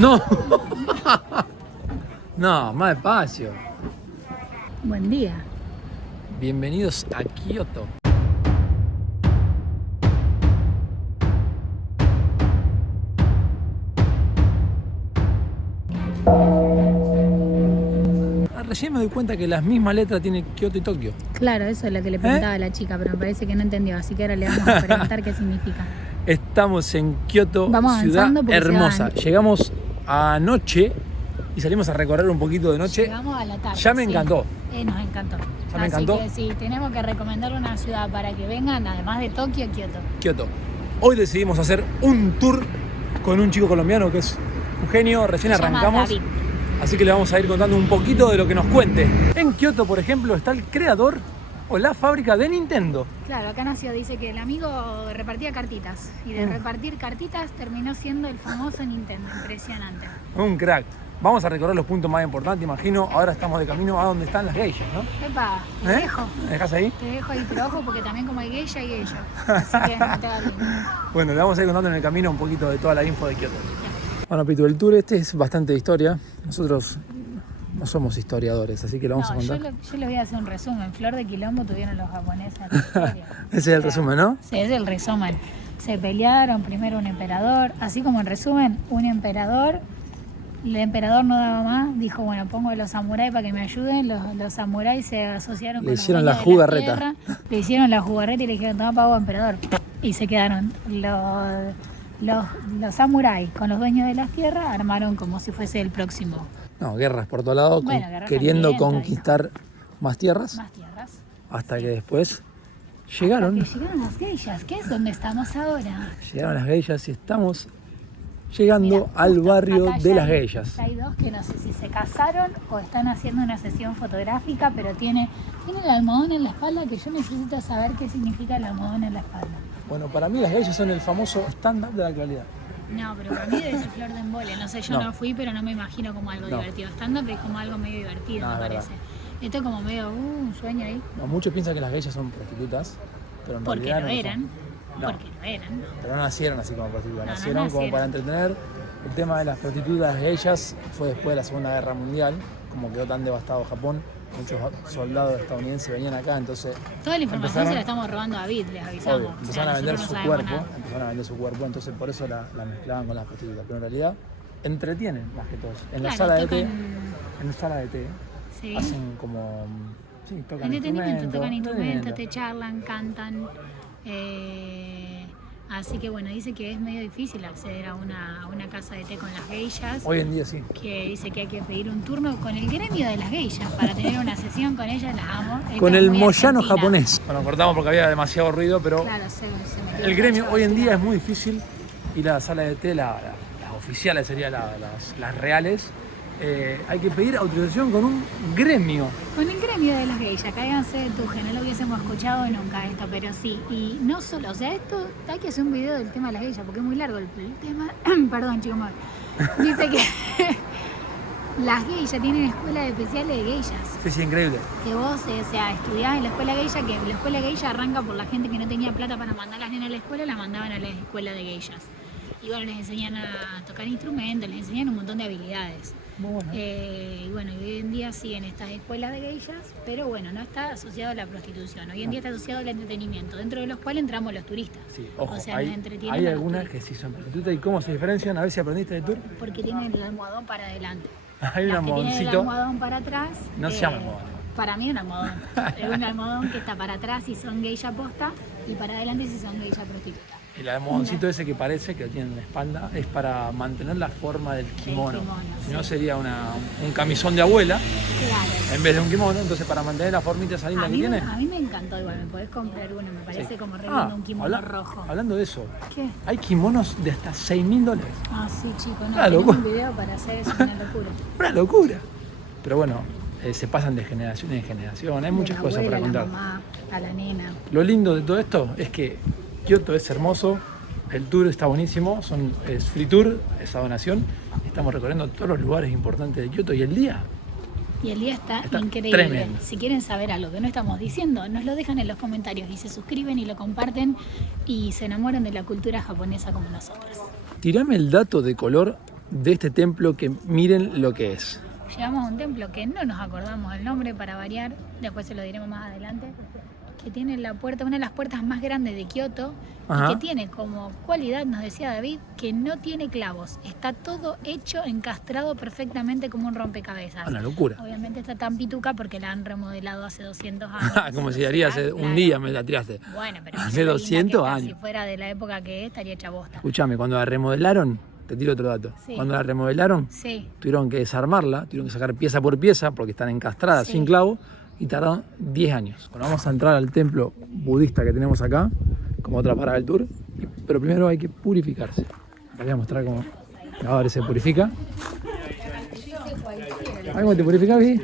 No. No, más despacio. Buen día. Bienvenidos a Kioto. Recién me doy cuenta que las mismas letras tienen Kioto y Tokio. Claro, eso es lo que le preguntaba a la chica, pero me parece que no entendió, así que ahora le vamos a preguntar qué significa. Estamos en Kioto, Vamos ciudad avanzando porque hermosa. Llegamos anoche y salimos a recorrer un poquito de noche. Llegamos a la tarde. Ya me sí. encantó. Nos encantó. ¿Ya me encantó? Así que sí, tenemos que recomendarle una ciudad para que vengan, además de Tokio, Kioto. Kioto. Hoy decidimos hacer un tour con un chico colombiano que es un genio. Recién Se llama arrancamos. David. Así que le vamos a ir contando un poquito de lo que nos cuente. En Kioto, por ejemplo, está el creador o la fábrica de Nintendo. Claro, acá nació, dice que el amigo repartía cartitas y de repartir cartitas terminó siendo el famoso Nintendo. Impresionante. Un crack. Vamos a recorrer los puntos más importantes, imagino. Ahora estamos de camino a donde están las geishas, ¿no? Epa, te dejo. ¿Me dejas ahí? Te dejo ahí, pero ojo porque también como hay geisha, hay geisha. Así que no te hagas lindo. Bueno, le vamos a ir contando en el camino un poquito de toda la info de Kioto. Bueno, Pitu, el tour este es bastante de historia. Nosotros no somos historiadores, así que lo vamos a contar. Yo les voy a hacer un resumen. Flor de quilombo tuvieron los japoneses en la historia. Ese es el resumen, ¿no? Sí, ese es el resumen. Se pelearon primero un emperador, así como en resumen, un emperador. El emperador no daba más, dijo, bueno, pongo a los samuráis para que me ayuden. Los samuráis se asociaron con Le hicieron los la dueños de jugarreta. tierra, le hicieron la jugarreta y le dijeron, toma pago, emperador. Y se quedaron los samuráis con los dueños de las tierras, armaron como si fuese el próximo. No, guerras por todos lados, Bueno, guerras queriendo sangrientas, conquistar más tierras, Más tierras. hasta que después llegaron. Hasta que llegaron las geishas, que es donde estamos ahora. Llegaron las geishas y estamos llegando Mirá, al justo barrio acá de ya las hay- geishas. ya hay dos que no sé si se casaron o están haciendo una sesión fotográfica, pero tiene el almohadón en la espalda, que yo necesito saber qué significa el almohadón en la espalda. Bueno, para mí las geishas son el famoso stand-up de la actualidad. No, pero para mí debe ser flor de embole. No sé, yo No. no fui, pero no me imagino como algo No. divertido. Stand-up es como algo medio divertido, No, me es verdad. parece. Esto es como medio, un sueño ahí. No, muchos piensan que las geishas son prostitutas, pero en Porque realidad lo no son. eran. No. Porque lo eran. Pero no nacieron así como prostitutas, No, no nacieron como nacieron. para entretener. El tema de las prostitutas geishas fue después de la Segunda Guerra Mundial, como quedó tan devastado Japón, muchos soldados estadounidenses venían acá, entonces Toda la información empezaron- se la estamos robando a David, les avisamos. obvio, O sea, empezaron a vender nosotros su no sabemos cuerpo, nada. entonces por eso la mezclaban con las prostitutas, pero en realidad entretienen más que todo. En la Claro, sala de té, tocan- en la sala de té, Sí. hacen como, sí, tocan Entretenimiento, tocan instrumentos, entretenimiento. te charlan, cantan. Así que bueno, dice que es medio difícil acceder a una casa de té con las geishas. Hoy en día sí. Que dice que hay que pedir un turno con el gremio de las geishas para tener una sesión con ellas, las amo. Esto Con es el muy moyano argentina. japonés. Bueno, cortamos porque había demasiado ruido, pero Claro, se metió el gremio cacho hoy en así. día es muy difícil ir a la sala de té, las oficiales serían las reales. Hay que pedir autorización con un gremio. Con el gremio de las geishas, cáiganse de tuje, no lo hubiésemos escuchado nunca esto, pero sí. Y no solo, o sea, esto hay que hacer un video del tema de las geishas, porque es muy largo el tema. Perdón, chicos, dice que las geishas tienen escuelas especiales de geishas. Sí, sí, increíble. Que vos, o sea, estudiabas en la escuela geisha, que la escuela geisha arranca por la gente que no tenía plata para mandar a las nenas a la escuela, la mandaban a la escuela de geishas. Y bueno, les enseñan a tocar instrumentos, les enseñan un montón de habilidades. Muy bueno. Y bueno, hoy en día siguen estas escuelas de geishas, pero bueno, no está asociado a la prostitución. Hoy en día está asociado al entretenimiento, dentro de los cuales entramos los turistas. Sí, ojo, o sea, hay nos entretienen hay a los algunas turistas. que sí son prostitutas. ¿Y cómo se diferencian? A ver si aprendiste de tour. Porque tienen el almohadón para adelante. Hay un Las que tienen el almohadoncito. almohadón para atrás. No se llama almohadón. Para mí es un almohadón. Es un almohadón que está para atrás si son geisha posta y para adelante si son geisha prostituta. El almohadoncito ese que parece que lo tiene en la espalda es para mantener la forma del kimono. kimono, Si no sí. sería un camisón de abuela Claro. en vez de un kimono. Entonces para mantener la formita esa linda A que mí, tiene. a mí me encantó igual, me podés comprar uno, me parece Sí. como re lindo un kimono rojo. Hablando de eso, ¿Qué? hay kimonos de hasta $6.000. Ah, sí, chicos, no, Una tenemos locura. un video para hacer eso, una locura. Una locura. Pero bueno, se pasan de generación en generación. Hay De muchas la cosas abuela, para contar. A la mamá, a la nena. Lo lindo de todo esto es que Kioto es hermoso, el tour está buenísimo, es free tour, es a donación. Estamos recorriendo todos los lugares importantes de Kioto y el día Y el día está Está increíble. tremendo. Si quieren saber algo que no estamos diciendo, nos lo dejan en los comentarios y se suscriben y lo comparten y se enamoran de la cultura japonesa como nosotros. Tirame el dato de color de este templo que miren lo que es. Llegamos a un templo que no nos acordamos el nombre para variar, después se lo diremos más adelante, que tiene la puerta, una de las puertas más grandes de Kioto, Ajá. y que tiene como cualidad, nos decía David, que no tiene clavos. Está todo hecho, encastrado perfectamente como un rompecabezas. Una locura. Obviamente está tan pituca porque la han remodelado hace 200 años. Como si daría hace un día me la tiraste. Bueno, pero Hace 200 años. Si fuera de la época que es, estaría hecha bosta. Escuchame, cuando la remodelaron, te tiro otro dato. Sí. Cuando la remodelaron, Sí. tuvieron que desarmarla, tuvieron que sacar pieza por pieza porque están encastradas Sí. sin clavo y tardaron 10 años. Bueno, vamos a entrar al templo budista que tenemos acá, como otra parada del tour, pero primero hay que purificarse. Les voy a mostrar cómo ahora se purifica. ¿Cómo te purificas, Vi?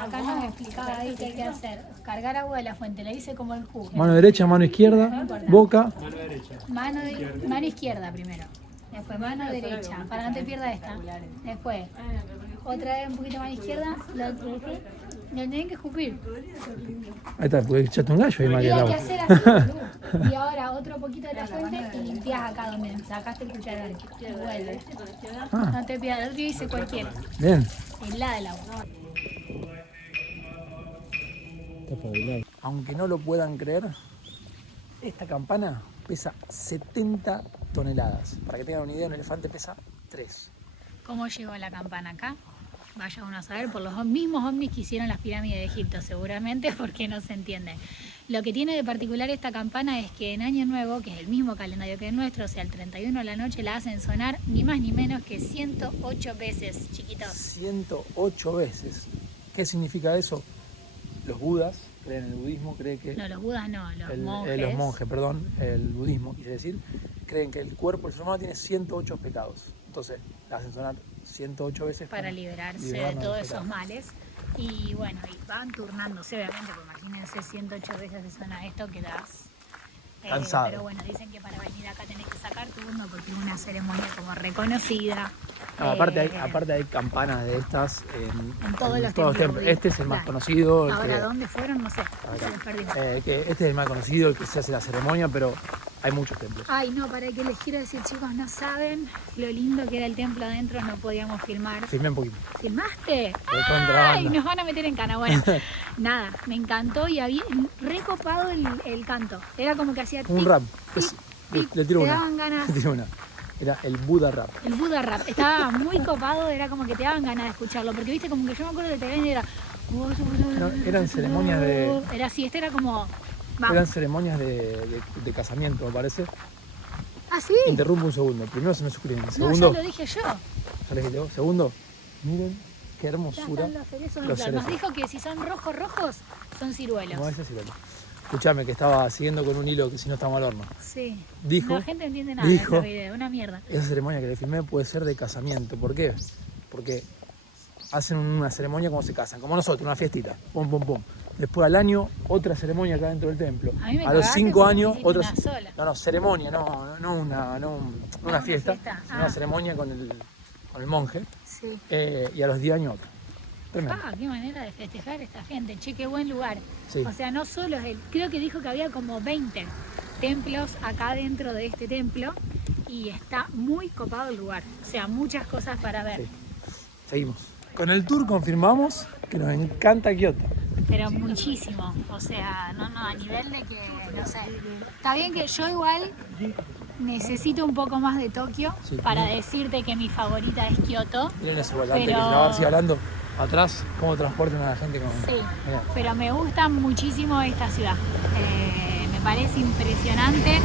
Acá nos explicaba ahí qué hay que hacer. Cargar agua de la fuente, le hice como el jugo. Mano derecha, mano izquierda, boca. Mano izquierda primero. Después mano derecha, para que no te pierdas esta. Después, otra vez un poquito más izquierda, lo tienen que escupir. Ahí está, porque echaste un gallo ahí, Y María. hay que hacer así. Y ahora otro poquito de la fuente y limpias acá donde sacaste el cucharón. Y vuelve. Ah, No te pierdas, el otro hice cualquiera. bien. El la del agua. Aunque no lo puedan creer, esta campana pesa 70 toneladas. Para que tengan una idea, un elefante pesa 3. ¿Cómo llegó la campana acá? Vaya uno a saber, por los mismos ovnis que hicieron las pirámides de Egipto, seguramente, porque no se entiende. Lo que tiene de particular esta campana es que en Año Nuevo, que es el mismo calendario que el nuestro, o sea, el 31 de la noche, la hacen sonar ni más ni menos que 108 veces, chiquitos. 108 veces. ¿Qué significa eso? Los budas creen en el budismo, creen que... No, los budas no, los Los monjes, perdón, el budismo, quiere decir, creen que el cuerpo, el ser humano tiene 108 pecados. Entonces, la hacen sonar 108 veces para liberarse de liberarnos todos los esos pecados. males. Y bueno, y van turnándose, obviamente, porque imagínense 108 veces de suena esto, quedás Cansado. pero bueno, dicen que para venir acá tenés que sacar turno porque es una ceremonia como reconocida. No, aparte hay campanas de estas en todos los templos. templos Este es el más claro. conocido. Ahora, ¿dónde fueron? No sé, se les perdió. Que este es el más conocido, el que se hace la ceremonia, pero hay muchos templos. Ay, no, para que les quiero decir, chicos, no saben lo lindo que era el templo adentro, no podíamos filmar. Filmé un poquito. ¿Filmaste? De contrabando. Ay, nos van a meter en cana. Bueno, nada, me encantó y había recopado el canto. Era como que hacía Un tic, rap. tic, tic, Le tiro te una. daban ganas. Le tiro una. Era el Buda Rap. El Buda Rap estaba muy copado, era como que te daban ganas de escucharlo, porque viste como que yo me acuerdo que te era... Eran ceremonias de... Era así, este era como... Vamos. Eran ceremonias de casamiento, me parece. ¿Ah, sí? Interrumpo un segundo. Primero se me suscriben. No, Segundo, ya lo dije yo. ya les dije, segundo, miren qué Ya hermosura. están los cerezos en Los flor. Nos cerezos. dijo que si son rojos, son ciruelos. Como ese ciruelo. Escuchame, que estaba siguiendo con un hilo que si no estamos al horno. Sí. Dijo- La gente no entiende nada dijo- de este video, una mierda. Esa ceremonia que le filmé puede ser de casamiento. ¿Por qué? Porque hacen una ceremonia como se casan, como nosotros, una fiestita. Pum, pum, pum. Después al año, otra ceremonia acá dentro del templo. A mí me A los cagaste 5 porque años, hiciste otra. una sola. No, ceremonia, no una una fiesta, fiesta. sino Ah. una ceremonia con el monje. Sí. Y a los 10 años otra. Tremendo. Ah, qué manera de festejar esta gente, che, qué buen lugar. Sí. O sea, no solo es creo que dijo que había como 20 templos acá dentro de este templo y está muy copado el lugar. O sea, muchas cosas para ver. Sí. Seguimos. Con el tour confirmamos que nos encanta Kioto. Pero muchísimo. O sea, no, a nivel de que, no sé. Está bien que yo igual necesito un poco más de Tokio Sí. para decirte que mi favorita es Kioto. Miren eso, igual, antes Pero- que grabar, siga hablando atrás, cómo transportan a la gente con. Sí, Mirá. pero me gusta muchísimo esta ciudad. Me parece impresionante.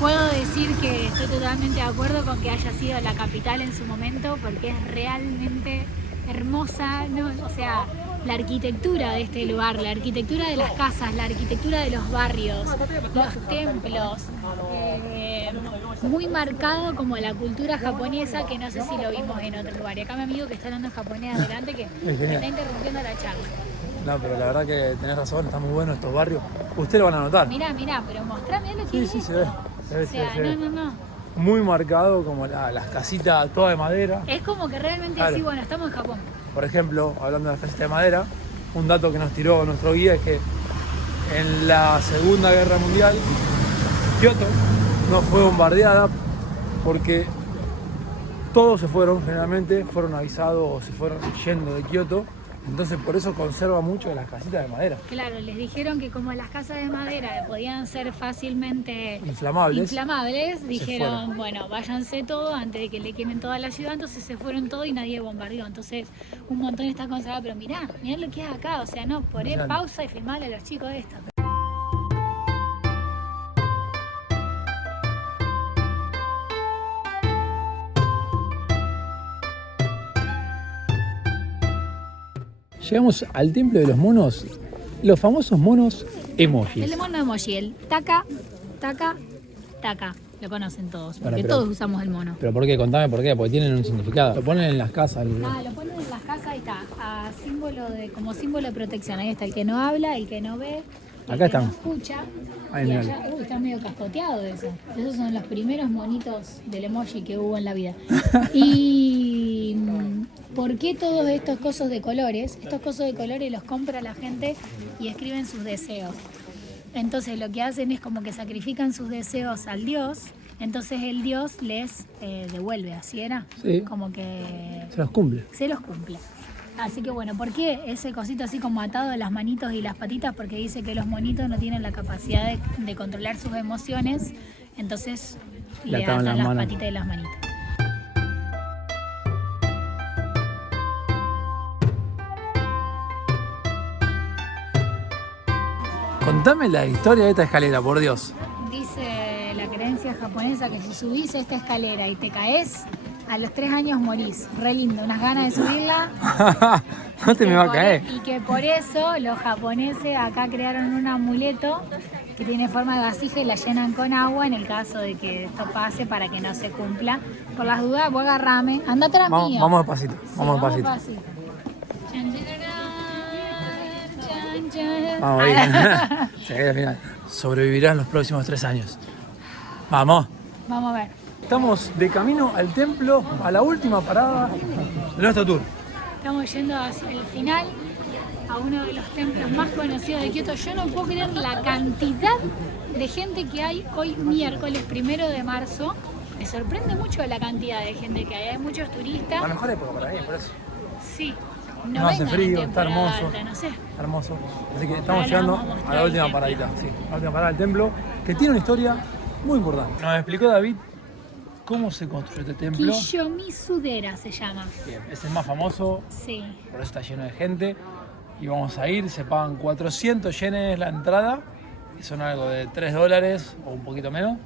Puedo decir que estoy totalmente de acuerdo con que haya sido la capital en su momento porque es realmente hermosa, ¿no? O sea, la arquitectura de este lugar, la arquitectura de las casas, la arquitectura de los barrios, los templos, muy marcado como la cultura japonesa que no sé si lo vimos en otro lugar. Y acá mi amigo que está hablando en japonés adelante que me está interrumpiendo la charla. No, pero la verdad que tenés razón, está muy bueno estos barrios. Ustedes lo van a notar. Mirá, pero mostrame lo que Sí, es sí, esto. se ve. Se ve, O se sea, ve. no. Muy marcado como las casitas todas de madera. Es como que realmente Claro. así, bueno, estamos en Japón. Por ejemplo, hablando de las casitas de madera, un dato que nos tiró nuestro guía es que en la Segunda Guerra Mundial, Kioto no fue bombardeada porque todos se fueron, generalmente fueron avisados o se fueron yendo de Kioto. Entonces por eso conserva mucho de las casitas de madera. Claro, les dijeron que como las casas de madera podían ser fácilmente Inflamables, dijeron, fueron. bueno, váyanse todos antes de que le quemen toda la ciudad, entonces se fueron todos y nadie bombardeó. Entonces un montón está conservado, pero mirá lo que es acá, o sea, no, poné pausa y filmarle a los chicos de esto. Llegamos al templo de los monos, los famosos monos emojis. El mono emoji, el taca, taca, taca. Lo conocen todos, porque Bueno, todos usamos el mono. ¿Pero por qué? Contame por qué, porque tienen un significado. Lo ponen en las casas. Lo ponen en las casas, ahí está, como símbolo de protección. Ahí está el que no habla, el que no ve, el Acá que están. no escucha. Ahí, Y mirá. allá, está medio cascoteado eso. Esos son los primeros monitos del emoji que hubo en la vida. Y ¿por qué todos estos cosos de colores? Estos cosos de colores los compra la gente y escriben sus deseos. Entonces lo que hacen es como que sacrifican sus deseos al dios, entonces el dios les devuelve, ¿así era? Sí. Como que Se los cumple. se los cumple. Así que bueno, ¿por qué ese cosito así como atado de las manitos y las patitas? Porque dice que los monitos no tienen la capacidad de controlar sus emociones, entonces le atan las patitas y las manitas. Contame la historia de esta escalera, por Dios. Dice la creencia japonesa que si subís esta escalera y te caes, a los 3 años morís. Re lindo, unas ganas de subirla. No te me va a caer. Y que por eso los japoneses acá crearon un amuleto que tiene forma de vasija y la llenan con agua en el caso de que esto pase para que no se cumpla. Por las dudas, vos agarrame, anda atrás mío. Vamos despacito, Sí, vamos despacito. Chan, chan, chan, chan. Vamos bien. Sí, al final. Sobrevivirán los próximos 3 años. Vamos. Vamos a ver. Estamos de camino al templo, a la última parada de nuestro tour. Estamos yendo hacia el final, a uno de los templos más conocidos de Kioto. Yo no puedo creer la cantidad de gente que hay hoy miércoles 1 de marzo. Me sorprende mucho la cantidad de gente que hay muchos turistas. La mejor época para ir, por eso. Sí, No hace vengan en frío, está temporada hermoso. alta, no sé. Está hermoso. Así que estamos Ahora llegando vamos a mostrar a la el última templo. paradita. Sí, la última parada del templo, que tiene una historia muy importante. Nos explicó David cómo se construyó este templo. Kiyomi-Sudera se llama. Bien, es el más famoso, Sí. por eso está lleno de gente. Y vamos a ir, se pagan 400 yenes la entrada, que son algo de $3 o un poquito menos.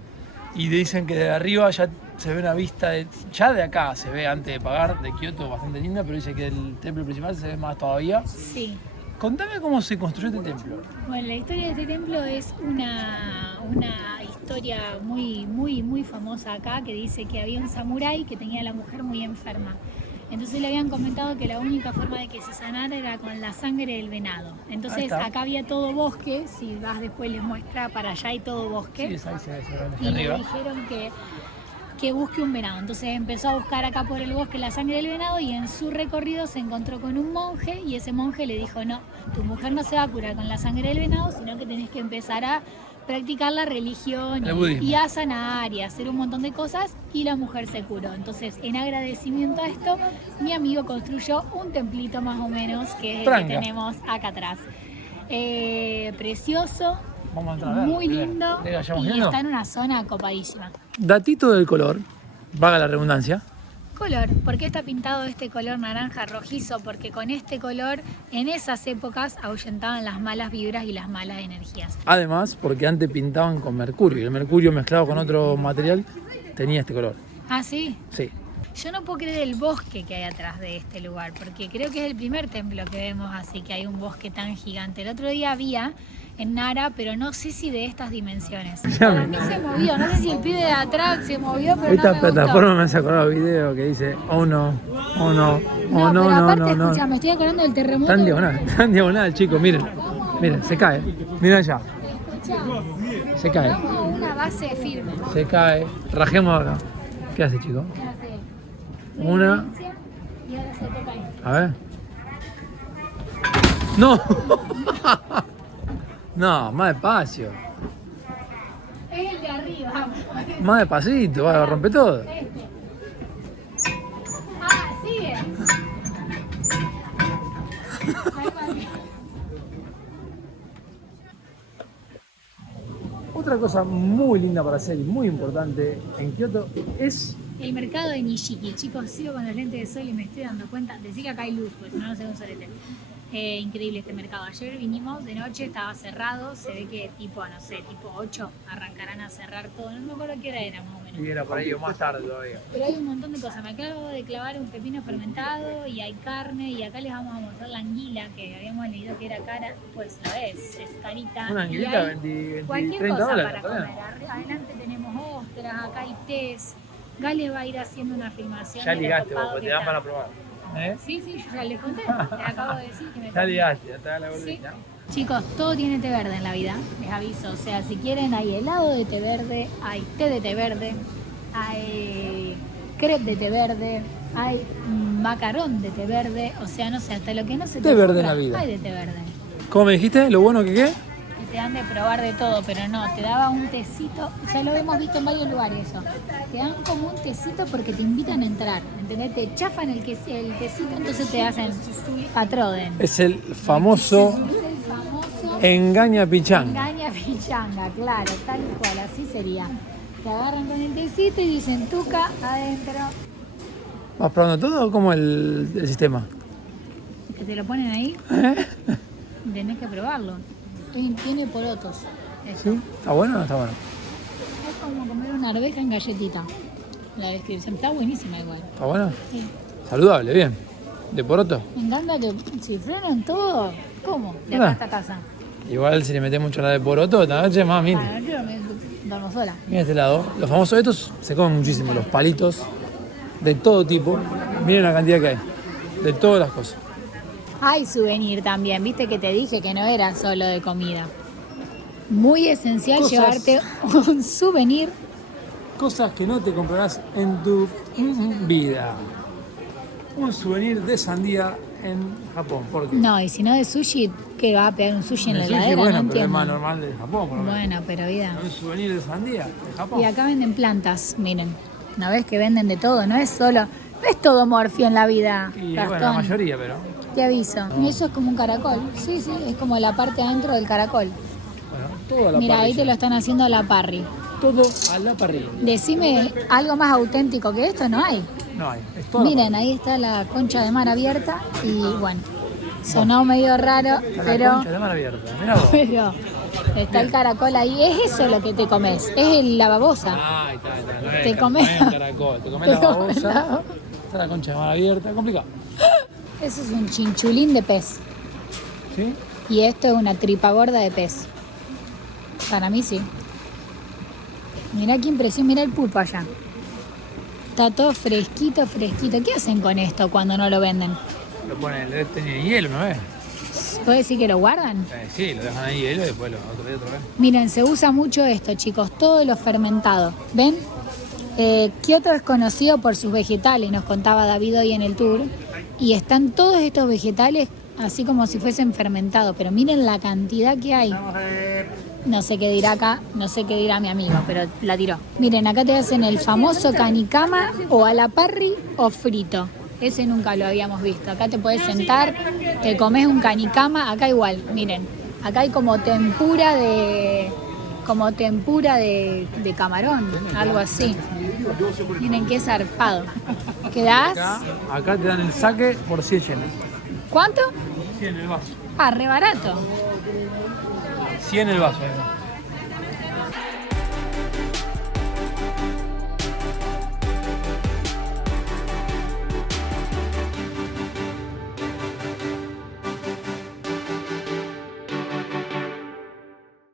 Y dicen que de arriba ya se ve una vista, ya de acá se ve antes de pagar, de Kioto, bastante linda, pero dice que el templo principal se ve más todavía. Sí. Contame cómo se construyó este templo. Bueno, la historia de este templo es una historia muy famosa acá, que dice que había un samurái que tenía a la mujer muy enferma. Entonces le habían comentado que la única forma de que se sanara era con la sangre del venado. Ahí Entonces está. acá había todo bosque, si vas después les muestra, para allá hay todo bosque. Sí, ahí se ve Y le arriba. dijeron que busque un venado. Entonces empezó a buscar acá por el bosque la sangre del venado y en su recorrido se encontró con un monje y ese monje le dijo, no, tu mujer no se va a curar con la sangre del venado, sino que tenés que empezar a practicar la religión El budismo. y a sanar y a hacer un montón de cosas, y la mujer se curó. Entonces, en agradecimiento a esto, mi amigo construyó un templito más o menos, que es el Tranca. que tenemos acá atrás. Precioso, Vamos a entrar a ver. muy lindo, ¿Le vayamos y viendo? está en una zona copadísima. Datito del color, vaga la redundancia. Color, ¿por qué está pintado este color naranja rojizo? Porque con este color en esas épocas ahuyentaban las malas vibras y las malas energías. Además, porque antes pintaban con mercurio y el mercurio mezclado con otro material tenía este color. Ah, sí. Sí. Yo no puedo creer el bosque que hay atrás de este lugar, porque creo que es el primer templo que vemos así, que hay un bosque tan gigante. El otro día había en Nara, pero no sé si de estas dimensiones. Para mí se movió, no sé si el pibe de atrás se movió, pero Esta no me plataforma gustó. me hace acordar el video que dice, oh no, oh no, oh No, no, pero no, aparte, no, escucha, no. me estoy acordando del terremoto. Tan diagonal, chicos, miren. Miren, se cae. Miren allá, Escucha, se cae. vamos a una base firme. Se cae. Rajemos acá. ¿Qué hace, chicos? ¿Qué hace? Una. Y ahora se toca ahí. A ver. ¡No! No, más despacio. Es el de arriba. Más despacito, va a romper todo. Este. Otra cosa muy linda para hacer y muy importante en Kioto es... El mercado de Nishiki, chicos, sigo con los lentes de sol y me estoy dando cuenta. Decí que acá hay luz, pues si no, no se ve un solete. Increíble este mercado. Ayer vinimos de noche, estaba cerrado. Se ve que tipo, no sé, tipo 8 arrancarán a cerrar todo. No me acuerdo qué hora era más o menos. Y era por ahí o más tarde todavía. Pero hay un montón de cosas. Me acabo de clavar un pepino fermentado y hay carne. Y acá les vamos a mostrar la anguila que habíamos leído que era cara. Pues lo es carita. Una anguilita 20, cualquier 30 cosa dólares. para comer. Adelante tenemos ostras, acá hay tés. Gale va a ir haciendo una filmación. Ya de lo ligaste vos, copado porque que te dan está. para probar. Sí, yo ya les conté. Te acabo de decir que me Ya ligaste, ya está la Sí. bolita. Chicos, todo tiene té verde en la vida, les aviso. O sea, si quieren, hay helado de té verde, hay té de té verde, hay crepe de té verde, hay macarón de té verde. O sea, no sé, hasta lo que no se te Té verde en ocurra, la vida. hay de té verde. ¿Cómo me dijiste? ¿Lo bueno que qué? Que te dan de probar de todo, pero no, te daba un tecito. Ya lo hemos visto en varios lugares eso. Te dan como un tecito porque te invitan a entrar, ¿entendés? Te chafan el tecito, entonces te hacen patroden. Es el famoso Es el famoso engaña pichanga. engaña pichanga, claro, tal cual, así sería. Te agarran con el tecito y dicen tuca adentro. ¿Vas probando todo o cómo el sistema? Que te lo ponen ahí, tenés que probarlo. Tiene porotos. Eso. ¿Sí? ¿Está bueno o no está bueno? Es como comer una arveja en galletita. La descripción está buenísima igual. ¿Está bueno? Sí. Saludable, bien. ¿De poroto? Me encanta que si frenan todo, ¿cómo? De Ah. acá hasta casa. Igual si le metes mucho la de poroto, esta noche más mil. Ah, no quiero dormir sola. Mira este lado. Los famosos estos se comen muchísimo. Los palitos de todo tipo. Miren la cantidad que hay. De todas las cosas. Hay souvenir también, viste que te dije que no era solo de comida. Muy esencial Cosas. llevarte un souvenir. Cosas que no te comprarás en tu vida. Un souvenir de sandía en Japón. ¿Por qué? No, y si no de sushi, ¿qué va a pegar un sushi en la El sushi, heladera? bueno, No pero es entiendo. más normal de Japón, por lo menos. Bueno, pero vida. Un souvenir de sandía de Japón. Y acá venden plantas, miren. ¿No ves que venden de todo? No es todo morfio en la vida, Y Gastón. bueno, la mayoría, pero Te aviso. Eso es como un caracol. Sí, sí, es como la parte adentro del caracol. bueno, todo a la Mira, ahí parrilla. te lo están haciendo a la parry. Todo a la parrilla. Decime algo más auténtico que esto, no hay. No hay. Es todo a la Miren, ahí está la concha de mar abierta y bueno, sonó medio raro, parrilla. La pero, concha de mar abierta. Mirá vos. pero está el caracol ahí. Es eso lo que te comes, es la babosa. Ah, ahí está, ahí está. No es Te que comes- un caracol, te comes te la comes la babosa. babosa. Está la concha de mar abierta. Complicado. Eso es un chinchulín de pez ¿Sí? y esto es una tripa gorda de pez. Para mí sí. Mirá qué impresión, mirá el pulpo allá. Está todo fresquito, fresquito. ¿Qué hacen con esto cuando no lo venden? Lo ponen, le tiene hielo, ¿no ves? ¿Puedo decir que lo guardan? Sí, lo dejan ahí hielo y después otro día otra vez. Miren, se usa mucho esto, chicos, todo lo fermentado. ¿Ven? Kioto es conocido por sus vegetales, nos contaba David hoy en el tour. Y están todos estos vegetales así como si fuesen fermentados. Pero miren la cantidad que hay. No sé qué dirá acá, no sé qué dirá mi amigo, pero la tiró. Miren, acá te hacen el famoso canicama o a la parry o frito. Ese nunca lo habíamos visto. Acá te puedes sentar, te comes un canicama, acá igual, miren. Acá hay como tempura de camarón, algo así. Miren qué zarpado. ¿Quedás? Acá te dan el saque por 100 yenes. ¿Cuánto? 100 el vaso. Ah, re barato. 100 el vaso.